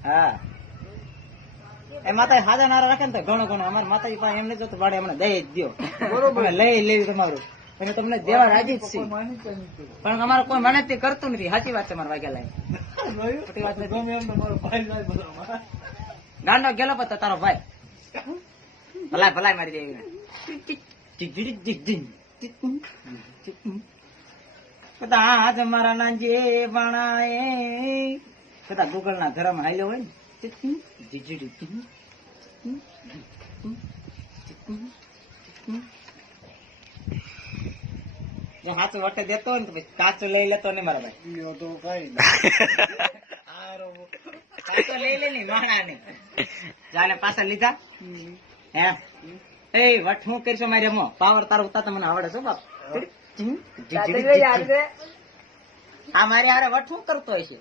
હા એ માતા હાજર નારા રાખે ને તો ઘણો ઘણો અમારા માતાજી પાસે એમને જોતું ભાડે હમણાં દઈ જ દો બરોબર લઈ લેવી તમારું અને તમને દેવા રાજી જ છે પણ અમારે કોઈ મહેનત કરતું નથી સાચી વાત છે મારા વાગ્યા ગાંડો ગેલો પણ તારો ભાઈ ભલાય ભલાય મારી દેવી બધા આજ મારા નાંજે બાણાએ બધા ગૂગલ ના ધર્મ હાલ્યો હોય ને હાચું વટે દેતો હોય ને તો કાચું લઈ લેતો ને મારા ભાઈ તો કઈ કાચો લઈ લે ને માણા ને જાને પાછા લીધા એમ એ વટ હું કરશો મારે રમો પાવર તારો ઉતા મને આવડે છો બાપ આ મારે હારે વટ હું કરતો હોય છે